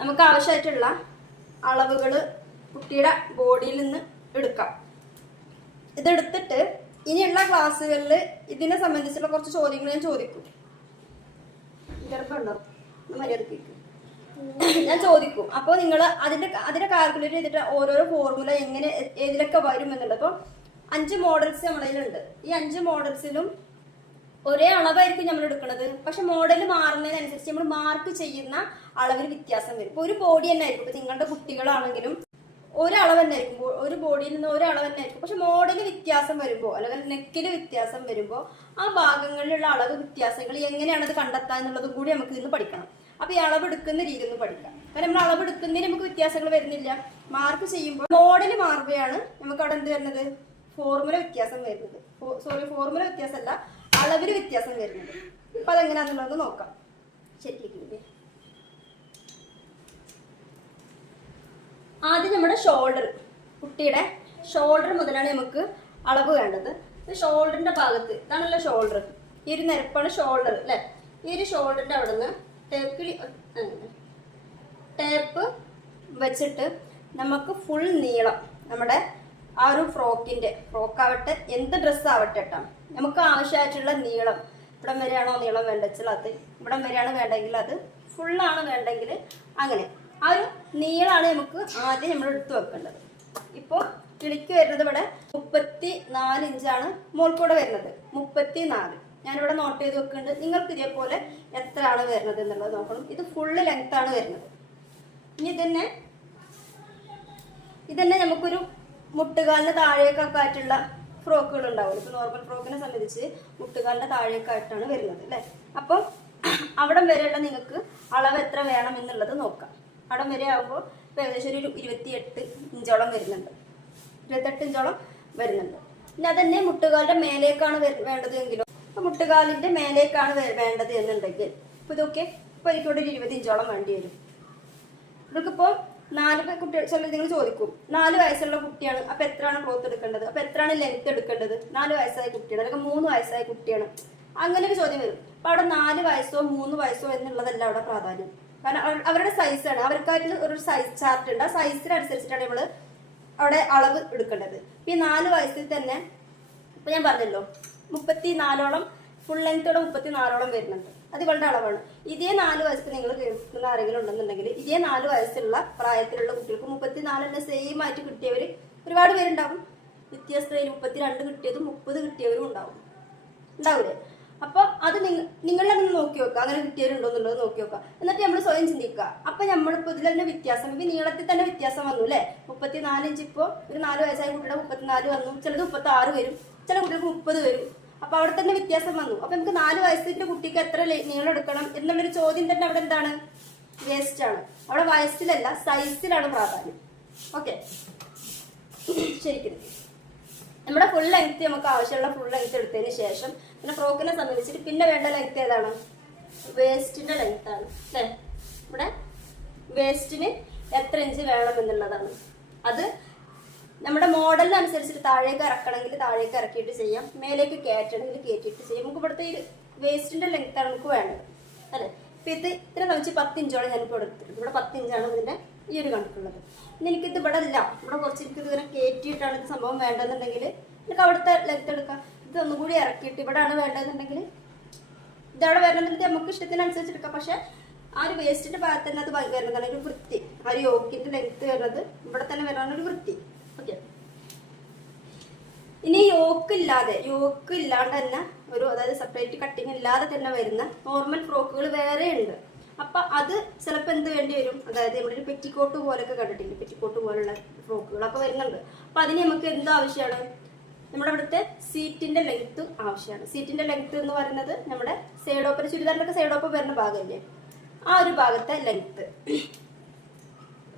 നമുക്ക് ആവശ്യമായിട്ടുള്ള അളവുകൾ കുട്ടിയുടെ ബോഡിയിൽ നിന്ന് എടുക്കാം. ഇതെടുത്തിട്ട് ഇനിയുള്ള ക്ലാസ്സുകളിൽ ഇതിനെ സംബന്ധിച്ചുള്ള കുറച്ച് ചോദ്യങ്ങൾ ഞാൻ ചോദിക്കും. ഗർഭമുണ്ടോ മര്യാദക്ക് ഞാൻ ചോദിക്കും. അപ്പോൾ നിങ്ങൾ അതിന്റെ കാൽക്കുലേറ്റ് ചെയ്തിട്ട് ഓരോരോ ഫോർമുല എങ്ങനെ ഏതിലൊക്കെ വരും എന്നുള്ളത്. അപ്പോൾ 5 മോഡൽസ് നമ്മളതിലുണ്ട്. ഈ 5 മോഡൽസിലും ഒരേ അളവായിരിക്കും നമ്മൾ എടുക്കുന്നത്. പക്ഷെ മോഡൽ മാറുന്നതിനനുസരിച്ച് നമ്മൾ മാർക്ക് ചെയ്യുന്ന അളവിൽ വ്യത്യാസം വരും. ഇപ്പൊ ഒരു ബോഡി തന്നെ ആയിരിക്കും. ഇപ്പൊ നിങ്ങളുടെ കുട്ടികളാണെങ്കിലും ഒരളവ് തന്നെ ആയിരിക്കും, ഒരു ബോഡിയിൽ നിന്ന് ഒരളവ് തന്നെ ആയിരിക്കും. പക്ഷെ മോഡല് വ്യത്യാസം വരുമ്പോൾ അല്ലെങ്കിൽ നെക്കില് വ്യത്യാസം വരുമ്പോൾ ആ ഭാഗങ്ങളിലുള്ള അളവ് വ്യത്യാസങ്ങൾ എങ്ങനെയാണ് അത് കണ്ടെത്താൻ എന്നുള്ളതും കൂടി നമുക്ക് ഇന്ന് പഠിക്കണം. അപ്പൊ ഈ അളവ് എടുക്കുന്ന രീതി ഒന്ന് പഠിക്കാം. കാരണം നമ്മൾ അളവ് എടുക്കുന്നതിന് നമുക്ക് വ്യത്യാസങ്ങൾ വരുന്നില്ല. മാർക്ക് ചെയ്യുമ്പോൾ മോഡല് മാറുകയാണ് നമുക്ക് അവിടെ എന്ത് വരുന്നത്, ഫോർമുല വ്യത്യാസം വരുന്നത്. ഫോർമുല വ്യത്യാസമല്ല, അളവില് വ്യത്യാസം വരുന്നത്. അപ്പൊ അതെങ്ങനെയാണെന്നുള്ളത് നോക്കാം. ശരിക്കും ആദ്യം നമ്മുടെ ഷോൾഡർ, കുട്ടിയുടെ ഷോൾഡർ മുതലാണ് നമുക്ക് അളവ് വേണ്ടത്. ഷോൾഡറിന്റെ ഭാഗത്ത് ഇതാണല്ലോ ഷോൾഡർ, ഈ ഒരു നിരപ്പാണ് ഷോൾഡർ അല്ലെ. ഈ ഒരു ഷോൾഡറിന്റെ അവിടെ നിന്ന് ടേപ്പ് വെച്ചിട്ട് നമുക്ക് ഫുൾ നീളം, നമ്മുടെ ആ ഒരു ഫ്രോക്കാവട്ടെ എന്ത് ഡ്രസ്സ് ആവട്ടെ കേട്ടോ, നമുക്ക് ആവശ്യമായിട്ടുള്ള നീളം ഇവിടം വരെയാണോ നീളം വേണ്ടെങ്കിൽ അത്, ഇവിടം വരെയാണ് വേണ്ടെങ്കിൽ അത്, ഫുള്ളാണ് വേണ്ടെങ്കിൽ അങ്ങനെ ആ ഒരു നീളാണ് നമുക്ക് ആദ്യം നമ്മൾ എടുത്തു വെക്കേണ്ടത്. ഇപ്പോൾ കിളിക്ക് വരുന്നത് ഇവിടെ 34 ഇഞ്ചാണ് മോൾക്കൂടെ വരുന്നത്. 34 ഞാനിവിടെ നോട്ട് ചെയ്ത് വെക്കുന്നുണ്ട്. നിങ്ങൾക്ക് ഇതേപോലെ എത്രയാണ് വരുന്നത് എന്നുള്ളത് നോക്കണം. ഇത് ഫുള്ള് ലെങ്ത് ആണ് വരുന്നത്. ഇനി ഇതന്നെ നമുക്കൊരു മുട്ടുകാലിന് താഴേക്കൊക്കെ ആയിട്ടുള്ള ഫ്രോക്കുകൾ ഉണ്ടാവുമല്ലോ. ഇപ്പൊ നോർമൽ ഫ്രോക്കിനെ സംബന്ധിച്ച് മുട്ടുകാലിന്റെ താഴേക്ക് ആയിട്ടാണ് വരുന്നത് അല്ലെ. അപ്പം അവിടം വരെയുള്ള നിങ്ങൾക്ക് അളവ് എത്ര വേണം എന്നുള്ളത് നോക്കാം. അവിടം വരെ ആകുമ്പോൾ ഇപ്പൊ ഏകദേശം ഒരു 28 ഇഞ്ചോളം വരുന്നുണ്ട്, 28 ഇഞ്ചോളം വരുന്നുണ്ട്. പിന്നെ അതന്നെ മുട്ടുകാലിന്റെ മേലേക്കാണ് വേണ്ടത് എങ്കിലോ, ഇപ്പൊ മുട്ടുകാലിന്റെ മേലേക്കാണ് വേണ്ടത് എന്നുണ്ടെങ്കിൽ ഇപ്പൊ ഇതൊക്കെ ഇപ്പൊ എനിക്കിവിടെ ഒരു 20 ഇഞ്ചോളം വേണ്ടി വരും. ഇതൊക്കിപ്പോ 4 കുട്ടികൾ ചില നിങ്ങൾ ചോദിക്കും, 4 വയസ്സുള്ള കുട്ടിയാണ് അപ്പൊ എത്രയാണ് ക്ലോത്ത് എടുക്കേണ്ടത്, അപ്പൊ എത്രയാണ് ലെങ്ത് എടുക്കേണ്ടത്, 4 വയസ്സായ കുട്ടിയാണ് അല്ലെങ്കിൽ 3 വയസ്സായ കുട്ടിയാണ്, അങ്ങനെ ഒരു ചോദ്യം വരും. അപ്പൊ അവിടെ 4 വയസ്സോ 3 വയസ്സോ എന്നുള്ളതല്ല അവിടെ പ്രാധാന്യം. കാരണം അവരുടെ സൈസാണ്, അവർക്കായിട്ട് ഒരു സൈസ് ചാർട്ട് ഉണ്ട്. ആ സൈസിനനുസരിച്ചിട്ടാണ് നമ്മൾ അവിടെ അളവ് എടുക്കേണ്ടത്. ഈ 4 വയസ്സിൽ തന്നെ ഇപ്പൊ ഞാൻ പറഞ്ഞല്ലോ 34ഓളം ഫുൾ ലെങ്ത്തോടെ 34ഓളം വരുന്നുണ്ട്. അത് ഇവളുടെ അളവാണ്. ഇതേ 4 വയസ്സിൽ നിങ്ങൾ കേൾക്കുന്ന ആരെങ്കിലും ഉണ്ടെന്നുണ്ടെങ്കിൽ ഇതേ 4 വയസ്സുള്ള പ്രായത്തിലുള്ള കുട്ടികൾക്ക് 34 സെയിം ആയിട്ട് കിട്ടിയവർ ഒരുപാട് പേരുണ്ടാവും. വ്യത്യസ്തയിൽ 32 കിട്ടിയതും 30 കിട്ടിയവരും ഉണ്ടാവില്ലേ. അപ്പൊ അത് നിങ്ങളെ നോക്കി വെക്കുക, അങ്ങനെ കിട്ടിയവരുണ്ടോ എന്നുള്ളത് നോക്കി വെക്കുക. എന്നിട്ട് നമ്മൾ സ്വയം ചിന്തിക്കുക. അപ്പൊ നമ്മളിപ്പോ ഇതിൽ തന്നെ വ്യത്യാസം, ഇപ്പൊ നീളത്തിൽ തന്നെ വ്യത്യാസം വന്നു അല്ലെ. 34 ഇഞ്ച് ഇപ്പൊ ഒരു 4 വയസ്സായ കുട്ടിയുടെ 34 വന്നു, ചിലത് 36 വരും, ചില കുട്ടികൾക്ക് 30 വരും. അപ്പൊ അവിടെ തന്നെ വ്യത്യാസം വന്നു. അപ്പൊ നമുക്ക് 4 വയസ്സിന്റെ കുട്ടിക്ക് എത്ര നീളം എടുക്കണം എന്നുള്ളൊരു ചോദ്യം തന്നെ അവിടെ എന്താണ്, വേസ്റ്റ് ആണ്. അവിടെ വയസ്സിലല്ല സൈസിലാണ് പ്രാധാന്യം. ഓക്കെ, ശരിക്കും നമ്മുടെ ഫുൾ ലെങ്ത് നമുക്ക് ആവശ്യമുള്ള ഫുൾ ലെങ്ത് എടുത്തതിന് ശേഷം പിന്നെ ഫ്രോക്കിനെ സംബന്ധിച്ചിട്ട് പിന്നെ വേണ്ട ലെങ്ത് ഏതാണ്, വേസ്റ്റിന്റെ ലെങ്ത് ആണ് അല്ലെ. ഇവിടെ വേസ്റ്റിന് എത്ര ഇഞ്ച് വേണം എന്നുള്ളതാണ്. അത് നമ്മുടെ മോഡലിനനുസരിച്ചിട്ട് താഴേക്ക് ഇറക്കണമെങ്കിൽ താഴേക്ക് ഇറക്കിയിട്ട് ചെയ്യാം, മേലേക്ക് കയറ്റണമെങ്കിൽ കയറ്റിയിട്ട് ചെയ്യാം. നമുക്ക് ഇവിടുത്തെ ഈ വേസ്റ്റിന്റെ ലെങ്ത് ആണ് നമുക്ക് വേണ്ടത് അല്ലെ. ഇപ്പൊ ഇത്ര വെച്ച് 10 ഇഞ്ചോളം ഞാനിപ്പോൾ എടുത്തിട്ടുണ്ട്. ഇവിടെ 10 ഇഞ്ചാണ് ഇതിന്റെ ഈ ഒരു കണക്കുള്ളത്. ഇനി എനിക്കിത് ഇവിടെ അല്ല, ഇവിടെ കുറച്ച് എനിക്ക് ഇങ്ങനെ കയറ്റിയിട്ടാണ് ഇത് സംഭവം വേണ്ടതെന്നുണ്ടെങ്കിൽ എനിക്ക് അവിടുത്തെ ലെങ്ത് എടുക്കാം. ഇത് ഒന്നുകൂടി ഇറക്കിയിട്ട് ഇവിടെയാണ് വേണ്ടതെന്നുണ്ടെങ്കിൽ ഇതവിടെ വരണമെന്നുണ്ടെങ്കിൽ നമുക്ക് ഇഷ്ടത്തിനനുസരിച്ച് എടുക്കാം. പക്ഷെ ആ ഒരു വേസ്റ്റിന്റെ ഭാഗത്ത് തന്നെ അത് വരുന്നതാണ് ഒരു വൃത്തി. ആ ഒരു യോക്കിന്റെ ലെങ്ത് വരുന്നത് ഇവിടെ തന്നെ വരാനുള്ള ഒരു വൃത്തി. ഓക്കെ, ഇനി യോക്ക് ഇല്ലാണ്ട് തന്നെ ഒരു, അതായത് സെപ്പറേറ്റ് കട്ടിങ് ഇല്ലാതെ തന്നെ വരുന്ന നോർമൽ ഫ്രോക്കുകൾ വേറെ ഉണ്ട്. അപ്പൊ അത് ചിലപ്പോൾ എന്ത് വേണ്ടി വരും, അതായത് നമ്മളൊരു പെറ്റിക്കോട്ട് പോലൊക്കെ കണ്ടിട്ടില്ല, പെറ്റിക്കോട്ട് പോലുള്ള ഫ്രോക്കുകൾ അപ്പൊ വരുന്നുണ്ട്. അപ്പൊ അതിന് നമുക്ക് എന്ത് ആവശ്യമാണ്, നമ്മുടെ ഇവിടുത്തെ സീറ്റിന്റെ ലെങ്ത് ആവശ്യമാണ്. സീറ്റിന്റെ ലെങ്ത് എന്ന് പറയുന്നത് നമ്മുടെ സൈഡോപ്പർ, ചുരിദാറിനൊക്കെ സൈഡോപ്പർ വരുന്ന ഭാഗമല്ലേ, ആ ഒരു ഭാഗത്തെ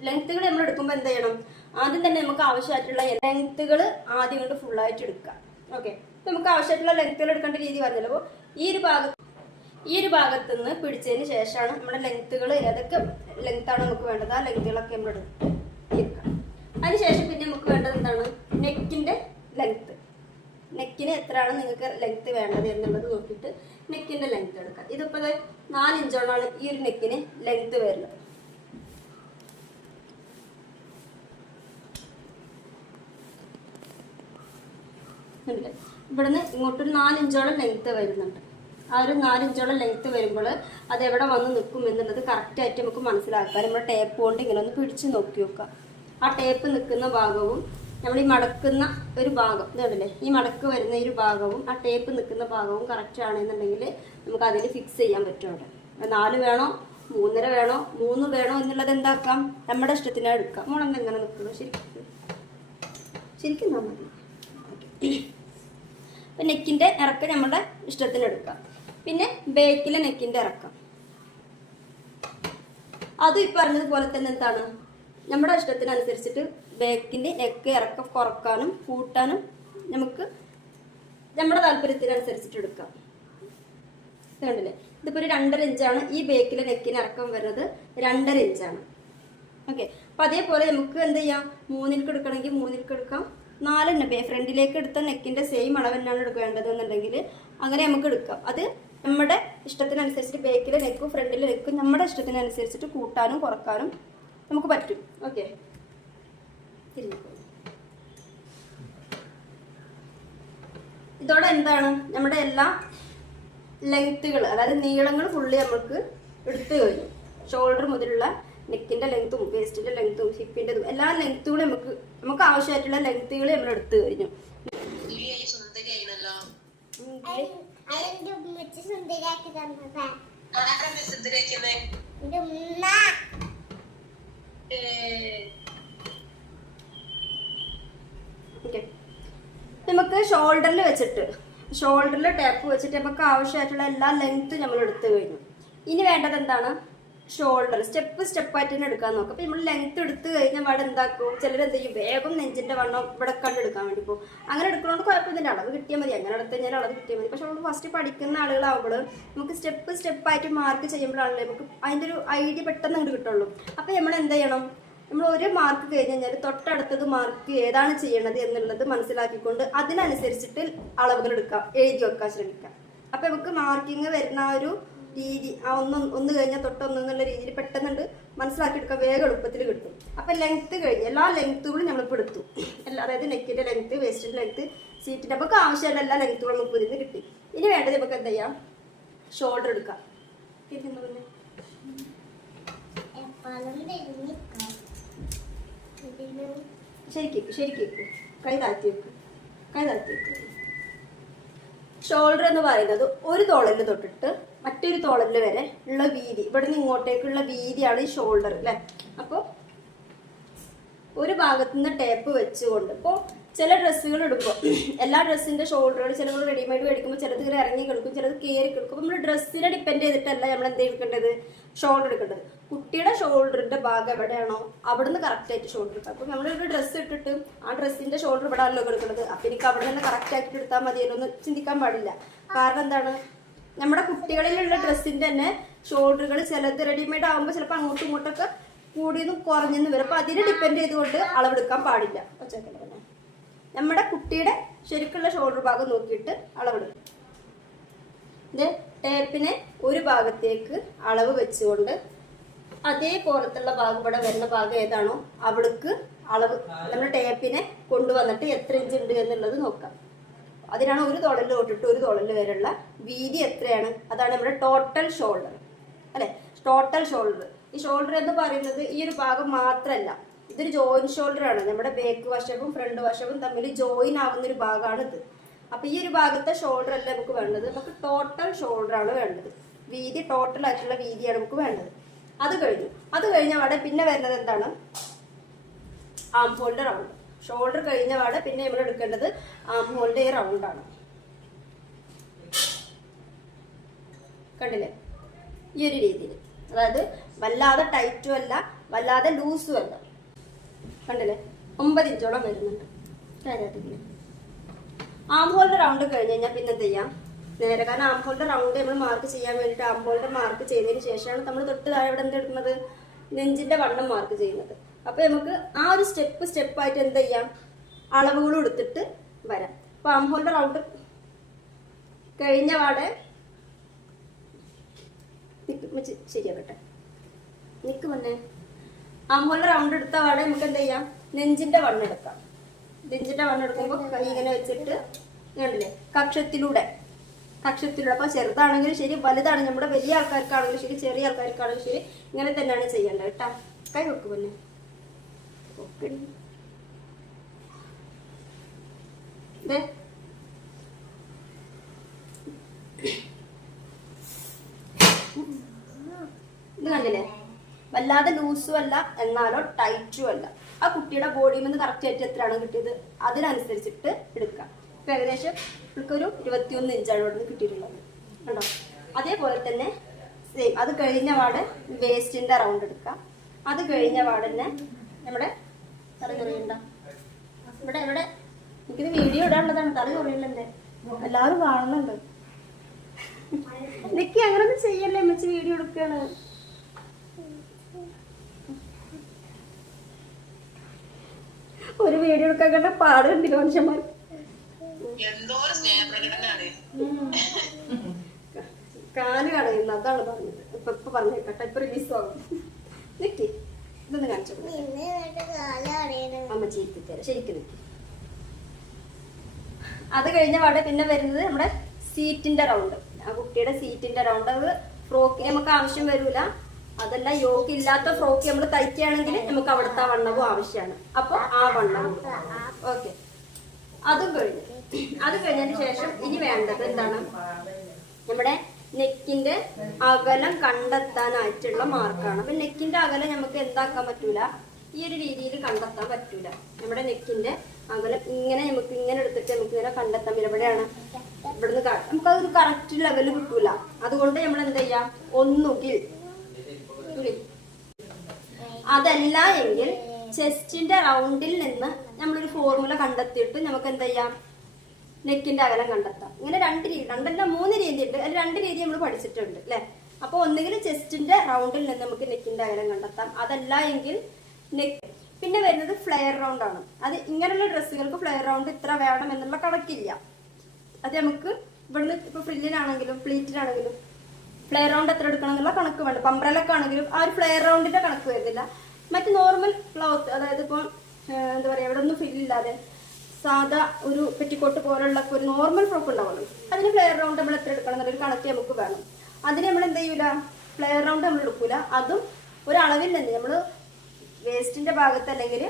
ലെങ്ത്തുകൾ നമ്മൾ എടുക്കുമ്പോൾ എന്ത് ചെയ്യണം, ആദ്യം തന്നെ നമുക്ക് ആവശ്യമായിട്ടുള്ള ലെങ്ത്തുകൾ ആദ്യം കൊണ്ട് ഫുള്ളായിട്ട് എടുക്കാം. ഓക്കെ, നമുക്ക് ആവശ്യമായിട്ടുള്ള ലെങ്ത്തുകൾ എടുക്കേണ്ട രീതി പറഞ്ഞല്ലോ. അപ്പോൾ ഈ ഒരു ഭാഗത്ത് നിന്ന് പിടിച്ചതിന് ശേഷമാണ് നമ്മുടെ ലെങ്ത്തുകൾ ഏതൊക്കെ ലെങ്ത്താണ് നമുക്ക് വേണ്ടത് ആ ലെങ്ത്തുകളൊക്കെ നമ്മൾ എടുക്കാം. അതിനുശേഷം പിന്നെ നമുക്ക് വേണ്ടത് എന്താണ്, നെക്കിന്റെ ലെങ്ത്ത്. നെക്കിന് എത്രയാണ് നിങ്ങൾക്ക് ലെങ്ത്ത് വേണ്ടത് എന്നുള്ളത് നോക്കിയിട്ട് നെക്കിന്റെ ലെങ്ത്ത് എടുക്കാം. ഇതിപ്പോൾ 4 ഇഞ്ചോളാണ് ഈ ഒരു നെക്കിന് ലെങ്ത്ത് വരുന്നത്. ഉണ്ട്. ഇവിടുന്ന് ഇങ്ങോട്ടൊരു 4 ഇഞ്ചോളം ലെങ്ത്ത് വരുന്നുണ്ട്. ആ ഒരു 4 ഇഞ്ചോളം ലെങ്ത്ത് വരുമ്പോൾ അത് എവിടെ വന്ന് നിൽക്കും എന്നുള്ളത് കറക്റ്റായിട്ട് നമുക്ക് മനസ്സിലാക്കാൻ നമ്മുടെ ടേപ്പ് കൊണ്ട് ഇങ്ങനെ ഒന്ന് പിടിച്ച് നോക്കി നോക്കാം. ആ ടേപ്പ് നിൽക്കുന്ന ഭാഗവും നമ്മൾ ഈ മടക്കുന്ന ഒരു ഭാഗം ഇതുണ്ടല്ലേ, ഈ മടക്ക് വരുന്ന ഈ ഒരു ഭാഗവും ആ ടേപ്പ് നിൽക്കുന്ന ഭാഗവും കറക്റ്റ് ആണെന്നുണ്ടെങ്കിൽ നമുക്ക് അതിൽ ഫിക്സ് ചെയ്യാൻ പറ്റും. അവിടെ 4 വേണോ 3.5 വേണോ 3 വേണോ എന്നുള്ളത് എന്താക്കാം, നമ്മുടെ ഇഷ്ടത്തിന് എടുക്കാം. മുളന്ന് എങ്ങനെ നിൽക്കുന്നു ശരിക്കും മതി. അപ്പം നെക്കിൻ്റെ ഇറക്കം നമ്മുടെ ഇഷ്ടത്തിന് എടുക്കാം. പിന്നെ ബേക്കിലെ നെക്കിൻ്റെ ഇറക്കം അതും ഈ പറഞ്ഞതുപോലെ തന്നെ എന്താണ്, നമ്മുടെ ഇഷ്ടത്തിനനുസരിച്ചിട്ട് ബേക്കിൻ്റെ നെക്ക് ഇറക്കം കുറക്കാനും കൂട്ടാനും നമുക്ക് നമ്മുടെ താല്പര്യത്തിനനുസരിച്ചിട്ട് എടുക്കാം. കണ്ടില്ലേ, ഇതിപ്പോൾ ഒരു 2.5 ഇഞ്ചാണ് ഈ ബേക്കിലെ നെക്കിന് ഇറക്കം വരുന്നത്, 2.5 ഇഞ്ചാണ്. ഓക്കെ, അപ്പം അതേപോലെ നമുക്ക് എന്ത് ചെയ്യാം, 3 എടുക്കണമെങ്കിൽ 3 എടുക്കാം, 4 ഫ്രണ്ടിലേക്ക് എടുത്ത നെക്കിൻ്റെ സെയിം അളവ് തന്നെയാണ് എടുക്കേണ്ടതെന്നുണ്ടെങ്കിൽ അങ്ങനെ നമുക്ക് എടുക്കാം. അത് നമ്മുടെ ഇഷ്ടത്തിനനുസരിച്ചിട്ട് ബേക്കിലെ നെക്കും ഫ്രണ്ടിലെ നെക്കും നമ്മുടെ ഇഷ്ടത്തിനനുസരിച്ചിട്ട് കൂട്ടാനും കുറക്കാനും നമുക്ക് പറ്റും. ഓക്കെ, ഇതോടെ എന്താണ് നമ്മുടെ എല്ലാ ലെങ്ത്തുകൾ, അതായത് നീളങ്ങൾ ഫുള്ളി നമുക്ക് എടുത്തു കഴിഞ്ഞു. ഷോൾഡർ മുതലുള്ള നെക്കിന്റെ ലെങ്ത്തും വേസ്റ്റിന്റെ ലെങ്ത്തും ഹിപ്പിൻ്റെതും എല്ലാ ലെങ്ത്തുകളും നമുക്ക് ആവശ്യമായിട്ടുള്ള ലെങ്ത്തുകൾ നമ്മൾ എടുത്തു കഴിഞ്ഞു. നമുക്ക് ഷോൾഡറിൽ വെച്ചിട്ട് ഷോൾഡറിൽ ടാപ്പ് വെച്ചിട്ട് നമുക്ക് ആവശ്യമായിട്ടുള്ള എല്ലാ ലെങ്ത്തും നമ്മൾ എടുത്തു കഴിഞ്ഞു. ഇനി വേണ്ടത് എന്താണ്, ഷോൾഡർ സ്റ്റെപ്പായിട്ട് തന്നെ എടുക്കാൻ നോക്കാം. അപ്പം നമ്മൾ ലെങ്ത്ത് എടുത്തു കഴിഞ്ഞാൽ അവിടെ എന്താക്കും, ചിലരെന്ത് ചെയ്യും, വേഗം നെഞ്ചിന്റെ വണ്ണം ഇവിടെ കണ്ടെടുക്കാൻ വേണ്ടി പോകും. അങ്ങനെ എടുക്കുന്നതുകൊണ്ട് കുഴപ്പമില്ല, അളവ് കിട്ടിയാൽ മതി. അങ്ങനെ എടുത്തു കഴിഞ്ഞാൽ അളവ് കിട്ടിയാൽ മതി. പക്ഷെ നമ്മൾ ഫസ്റ്റ് പഠിക്കുന്ന ആളുകളാകുമ്പോൾ നമുക്ക് സ്റ്റെപ്പായിട്ട് മാർക്ക് ചെയ്യുമ്പോഴാണല്ലോ നമുക്ക് അതിൻ്റെ ഒരു ഐഡിയ പെട്ടെന്ന് അങ്ങോട്ട് കിട്ടുള്ളൂ. അപ്പം നമ്മൾ എന്ത് ചെയ്യണം, നമ്മൾ ഒരു മാർക്ക് കഴിഞ്ഞ് കഴിഞ്ഞാൽ തൊട്ടടുത്തത് മാർക്ക് ഏതാണ് ചെയ്യണത് എന്നുള്ളത് മനസ്സിലാക്കിക്കൊണ്ട് അതിനനുസരിച്ചിട്ട് അളവുകൾ എടുക്കാം, എഴുതി വെക്കാൻ ശ്രമിക്കാം. അപ്പം നമുക്ക് മാർക്കിങ് വരുന്ന ആ ഒരു രീതി, ആ ഒന്ന് കഴിഞ്ഞാൽ തൊട്ടൊന്ന് എന്നുള്ള രീതിയിൽ പെട്ടെന്നുണ്ട് മനസ്സിലാക്കിയെടുക്കാൻ വേഗം എളുപ്പത്തിൽ കിട്ടും. അപ്പം ലെങ്ത്ത് കഴിഞ്ഞ് എല്ലാ ലെങ്ത്തുകളും നമ്മളിപ്പോൾ എടുത്തു. അതായത് നെക്കിൻ്റെ ലെങ്ത്ത്, വേസ്റ്റിൻ്റെ ലെങ്ത്ത്, സീറ്റിൻ്റെ നമുക്ക് ആവശ്യമുള്ള എല്ലാ ലെങ്ത്തുകളും നമുക്ക് ഇതിന് കിട്ടി. ഇനി വേണ്ടത് നമുക്ക് എന്താ ചെയ്യാം, ഷോൾഡർ എടുക്കാം. ശരിക്കും കൈ താഴ്ത്തി വെക്ക്. ഷോൾഡർ എന്ന് പറയുന്നത് ഒരു തോളല് തൊട്ടിട്ട് മറ്റൊരു തോളല് വരെ ഉള്ള വീതി, ഇവിടെ നിന്ന് ഇങ്ങോട്ടേക്കുള്ള വീതിയാണ് ഈ ഷോൾഡർ അല്ലേ. അപ്പോൾ ഒരു ഭാഗത്തു നിന്ന് ടേപ്പ് വെച്ചുകൊണ്ട്, ഇപ്പോൾ ചില ഡ്രസ്സുകൾ ഇടുമ്പോൾ എല്ലാ ഡ്രസ്സിന്റെ ഷോൾഡറുകൾ ചിലപ്പോൾ റെഡിമെയ്ഡ് മേടിക്കുമ്പോൾ ചിലത് ഇങ്ങനെ ഇറങ്ങി കിടക്കും, ചിലത് കയറി കിടക്കും. നമ്മൾ ഡ്രസ്സിനെ ഡിപ്പെൻഡ് ചെയ്തിട്ടല്ല നമ്മൾ എന്ത് എടുക്കേണ്ടത്, ഷോൾഡർ എടുക്കേണ്ടത്. കുട്ടിയുടെ ഷോൾഡറിന്റെ ഭാഗം എവിടെയാണോ അവിടുന്ന് കറക്റ്റായിട്ട് ഷോൾഡർ എടുക്കാം. അപ്പോൾ നമ്മളൊരു ഡ്രസ്സ് ഇട്ടിട്ട് ആ ഡ്രസ്സിന്റെ ഷോൾഡർ ഇവിടെ ആണല്ലോ എടുക്കുന്നത്, അപ്പം എനിക്ക് അവിടെ നിന്ന് കറക്റ്റ് ആക്കിയിട്ട് എടുത്താൽ മതിയല്ലോ എന്ന് ചിന്തിക്കാൻ പാടില്ല. കാരണം എന്താണ്, നമ്മുടെ കുട്ടികളിലുള്ള ഡ്രസ്സിന്റെ തന്നെ ഷോൾഡറുകൾ ചിലത് റെഡിമെയ്ഡ് ആകുമ്പോൾ ചിലപ്പോൾ അങ്ങോട്ടും ഇങ്ങോട്ടൊക്കെ കൂടിയെന്നും കുറഞ്ഞെന്ന് വരും. അപ്പം അതിനെ ഡിപ്പെൻഡ് ചെയ്തുകൊണ്ട് അളവെടുക്കാൻ പാടില്ല. നമ്മുടെ കുട്ടിയുടെ ശരിക്കുള്ള ഷോൾഡർ ഭാഗം നോക്കിയിട്ട് അളവെടുക്കും. ഇത് ടേപ്പിനെ ഒരു ഭാഗത്തേക്ക് അളവ് വെച്ചുകൊണ്ട് അതേപോലത്തുള്ള ഭാഗം ഇവിടെ വരുന്ന ഭാഗം ഏതാണോ അവിടേക്ക് അളവ് നമ്മൾ ടേപ്പിനെ കൊണ്ടുവന്നിട്ട് എത്ര ഇഞ്ച് ഉണ്ട് എന്നുള്ളത് നോക്കാം. അതിനാണ് ഒരു തോളല് തൊട്ടിട്ട് ഒരു തോളല് വരെയുള്ള വീതി എത്രയാണ്, അതാണ് നമ്മുടെ ടോട്ടൽ ഷോൾഡർ അല്ലെ. ടോട്ടൽ ഷോൾഡർ, ഈ ഷോൾഡർ എന്ന് പറയുന്നത് ഈ ഒരു ഭാഗം മാത്രമല്ല, ഇതൊരു ജോയിൻ ഷോൾഡർ ആണ്. നമ്മുടെ ബാക്ക് വശവും ഫ്രണ്ട് വശവും തമ്മിൽ ജോയിൻ ആവുന്ന ഒരു ഭാഗമാണിത്. അപ്പൊ ഈ ഒരു ഭാഗത്തെ ഷോൾഡർ അല്ല നമുക്ക് വേണ്ടത്, നമുക്ക് ടോട്ടൽ ഷോൾഡർ ആണ് വേണ്ടത്. വീതി ടോട്ടൽ ആയിട്ടുള്ള വീതിയാണ് നമുക്ക് വേണ്ടത്. അത് കഴിഞ്ഞ പാടെ പിന്നെ വരുന്നത് എന്താണ്, ആം ഹോളിന്റെ റൗണ്ട്. ഷോൾഡർ കഴിഞ്ഞ പാടെ പിന്നെ നമ്മൾ എടുക്കേണ്ടത് ആം ഹോളിന്റെ ഈ റൗണ്ടാണ്. കണ്ടില്ലേ, ഈ ഒരു രീതിയിൽ, അതായത് വല്ലാതെ ടൈറ്റും അല്ല വല്ലാതെ ലൂസും അല്ല. കണ്ടില്ലേ, 9 ഇഞ്ചോളം വരുന്നുണ്ട്. ആം ഹോളിന്റെ റൗണ്ട് കഴിഞ്ഞ് കഴിഞ്ഞാൽ പിന്നെ എന്ത് ചെയ്യാം നേരെ, കാരണം ആം ഹോളിന്റെ റൗണ്ട് നമ്മൾ മാർക്ക് ചെയ്യാൻ വേണ്ടിയിട്ട് ആം ഹോളിന്റെ മാർക്ക് ചെയ്തതിന് ശേഷമാണ് നമ്മൾ തൊട്ട് താഴെ ഇവിടെ എന്തെടുക്കുന്നത്, നെഞ്ചിന്റെ വണ്ണം മാർക്ക് ചെയ്യുന്നത്. അപ്പൊ നമുക്ക് ആ ഒരു സ്റ്റെപ്പായിട്ട് എന്ത് ചെയ്യാം, അളവുകളും എടുത്തിട്ട് വരാം. അപ്പൊ ആം ഹോളിന്റെ റൗണ്ട് കഴിഞ്ഞ പാടെ ശരിയാക്കട്ടെ, നിക്ക് മുന്നേ ആം ഹോളിന്റെ റൗണ്ട് എടുത്ത പാടെ നമുക്ക് എന്ത് ചെയ്യാം, നെഞ്ചിന്റെ വണ്ണം എടുക്കാം. നെഞ്ചിന്റെ വണ്ണം എടുക്കുമ്പോൾ കൈ ഇങ്ങനെ വെച്ചിട്ട് കണ്ടില്ലേ, കക്ഷത്തിലൂടെ. അപ്പൊ ചെറുതാണെങ്കിലും ശരി, വലുതാണെങ്കിൽ നമ്മുടെ വലിയ ആൾക്കാർക്കാണെങ്കിലും ശരി, ചെറിയ ആൾക്കാർക്കാണെങ്കിലും ശരി, ഇങ്ങനെ തന്നെയാണ് ചെയ്യേണ്ടത് കേട്ടാ. കൈ വെക്ക് പിന്നെ. ഇത് കണ്ടില്ലേ, വല്ലാതെ ലൂസും അല്ല എന്നാലോ ടൈറ്റും അല്ല. ആ കുട്ടിയുടെ ബോഡിയിൽ നിന്ന് കറക്റ്റ് ആയിട്ട് എത്രയാണ് കിട്ടിയത് അതിനനുസരിച്ചിട്ട് എടുക്കാം. ഇപ്പൊ ഏകദേശം നമുക്കൊരു 21 ഇഞ്ചാണ് ഇവിടെ നിന്ന് കിട്ടിയിട്ടുള്ളത് കണ്ടോ. അതേപോലെ തന്നെ സെയിം അത് കഴിഞ്ഞ പാട് വേസ്റ്റിന്റെ റൗണ്ട് എടുക്കാം. അത് കഴിഞ്ഞ പാട് തന്നെ നമ്മുടെ തല ചൊറിയണ്ട. ഇവിടെ എനിക്കിത് വീഡിയോ ഇടാനുള്ളതാണ്. തല ചൊറിയല്ലേ, എല്ലാവരും കാണുന്നുണ്ട്. നിക്ക് അങ്ങനൊന്നും ചെയ്യല്ലേ, അമ്മച്ചി വീഡിയോ എടുക്കാണ്. ഒരു വീഡിയോ എടുക്കാൻ കണ്ട പാട് കണ്ടില്ല മനുഷ്യന്മാർ. കാല് കളയുന്ന അതാണ് പറഞ്ഞത്. ഇപ്പൊ പറഞ്ഞേക്കട്ടെ, ഇപ്പൊ റിലീസ് ആകും. നിക്ക് ഇതൊന്ന് കാണിച്ചു അമ്മ ചീത്തി തരാം. ശരിക്കും നിക്ക്. അത് കഴിഞ്ഞ പാടെ പിന്നെ വരുന്നത് നമ്മുടെ സീറ്റിന്റെ റൗണ്ട്. ആ കുട്ടിയുടെ സീറ്റിന്റെ റൗണ്ട്. അത് ഫ്രോക്കിന് നമുക്ക് ആവശ്യം വരൂല. അതല്ല, യോക്ക് ഇല്ലാത്ത ഫ്രോക്ക് നമ്മൾ തയ്ക്കുകയാണെങ്കിൽ നമുക്ക് അവിടുത്തെ വണ്ണവും ആവശ്യമാണ്. അപ്പൊ ആ വണ്ണവും ഓക്കെ. അത് കഴിഞ്ഞതിന് ശേഷം ഇനി വേണ്ടത് എന്താണ്, നമ്മുടെ നെക്കിന്റെ അകലം കണ്ടെത്താനായിട്ടുള്ള മാർക്കാണ്. അപ്പൊ നെക്കിന്റെ അകലം നമുക്ക് എന്താക്കാൻ പറ്റൂല, ഈ ഒരു രീതിയിൽ കണ്ടെത്താൻ പറ്റൂല. നമ്മുടെ നെക്കിന്റെ അകലം ഇങ്ങനെ നമുക്ക് ഇങ്ങനെ എടുത്തിട്ട് നമുക്ക് ഇങ്ങനെ കണ്ടെത്താൻ പറ്റും. എവിടെയാണ് ഇവിടുന്ന് നമുക്കതൊരു കറക്റ്റ് ലെവല് കിട്ടൂല. അതുകൊണ്ട് നമ്മൾ എന്താ ചെയ്യാം, ഒന്നുകിൽ അതല്ല എങ്കിൽ ചെസ്റ്റിന്റെ റൗണ്ടിൽ നിന്ന് നമ്മളൊരു ഫോർമുല കണ്ടെത്തിയിട്ട് നമുക്ക് എന്താ ചെയ്യാം, നെക്കിന്റെ അകലം കണ്ടെത്താം. ഇങ്ങനെ രണ്ടല്ല 3 രീതി ഉണ്ട്. അതിൽ 2 രീതി നമ്മൾ പഠിച്ചിട്ടുണ്ട് അല്ലെ. അപ്പൊ ഒന്നുകിൽ ചെസ്റ്റിന്റെ റൗണ്ടിൽ നിന്ന് നമുക്ക് നെക്കിന്റെ അകലം കണ്ടെത്താം. അതല്ല എങ്കിൽ നെക്ക്. പിന്നെ വരുന്നത് ഫ്ലെയർ റൗണ്ട് ആണ്. അത് ഇങ്ങനെയുള്ള ഡ്രസ്സുകൾക്ക് ഫ്ലെയർ റൗണ്ട് ഇത്ര വേണം എന്നുള്ള കണക്കില്ല. അത് നമുക്ക് ഇവിടുന്ന് ഇപ്പൊ ഫ്രില്ലിനാണെങ്കിലും പ്ലീറ്റിനാണെങ്കിലും ഫ്ലെയർ റൗണ്ട് എത്ര എടുക്കണം എന്നുള്ള കണക്ക് വേണ്ട. പമ്പ്രലൊക്കെ ആണെങ്കിലും ആ ഒരു ഫ്ലെയർ റൗണ്ടിന്റെ കണക്ക് വരുന്നില്ല. മറ്റ് നോർമൽ ക്ലോത്ത്, അതായത് ഇപ്പൊ എന്താ പറയാ, ഇവിടെ ഒന്നും ഫില്ലില്ലാതെ സാധാ ഒരു പെറ്റിക്കോട്ട് പോലുള്ള ഒരു നോർമൽ ഫ്രോക്ക് ഉണ്ടാവുള്ളൂ. അതിന് ഫ്ലെയർ റൗണ്ട് നമ്മൾ എത്ര എടുക്കണം എന്നൊരു കണക്ക് നമുക്ക് വേണം. അതിന് നമ്മൾ എന്ത് ചെയ്യൂല, ഫ്ലെയർ റൗണ്ട് നമ്മൾ എടുക്കൂല. അതും ഒരളവിൽ തന്നെ നമ്മൾ വേസ്റ്റിന്റെ ഭാഗത്ത് അല്ലെങ്കിൽ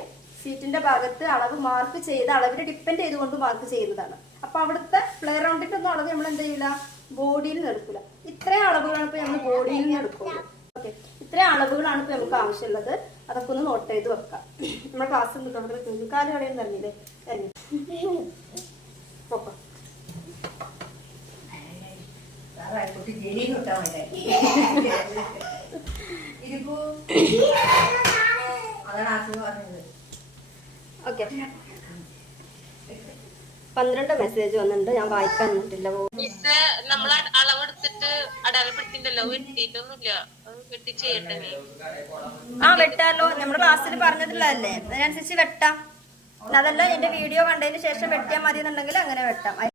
സീറ്റിന്റെ ഭാഗത്ത് അളവ് മാർക്ക് ചെയ്ത അളവിനെ ഡിപ്പെൻഡ് ചെയ്തുകൊണ്ട് മാർക്ക് ചെയ്യുന്നതാണ്. അപ്പൊ അവിടുത്തെ ഫ്ലെയർ റൗണ്ടിന്റെ ഒന്നും അളവ് നമ്മൾ എന്ത് ചെയ്യൂല, ബോഡിയിൽ നിന്ന് എടുക്കൂല. ഇത്രയും അളവുകളാണ് ഇപ്പൊ നമ്മൾ ബോഡിയിൽ നിന്ന് എടുക്കുള്ളൂ. ഓക്കെ, ഇത്രയും അളവുകളാണ് ഇപ്പൊ നമുക്ക് ആവശ്യമുള്ളത്. അതൊക്കെ ഒന്ന് നോട്ട് ചെയ്ത് വെക്കാം. നമ്മുടെ ക്ലാസ് കാല് കളയും തരഞ്ഞില്ലേ, ഓക്കെ. 12 മെസ്സേജ് വന്നിട്ടുണ്ട്, ഞാൻ വായിക്കാൻ നിന്നിട്ടില്ല. നമ്മൾ അളവെടുത്തിട്ട് അടയാളപ്പെടുത്തിണ്ടല്ലോ, വെട്ടിട്ടൊന്നുമില്ല. ആ വെട്ടാലോ, നമ്മുടെ ക്ലാസ്സിൽ പറഞ്ഞതില്ലല്ലേ, അതിനനുസരിച്ച് വെട്ടാം. അതല്ല എന്റെ വീഡിയോ കണ്ടതിന് ശേഷം വെട്ടിയാൽ മതി എന്നുണ്ടെങ്കിൽ അങ്ങനെ വെട്ടാം.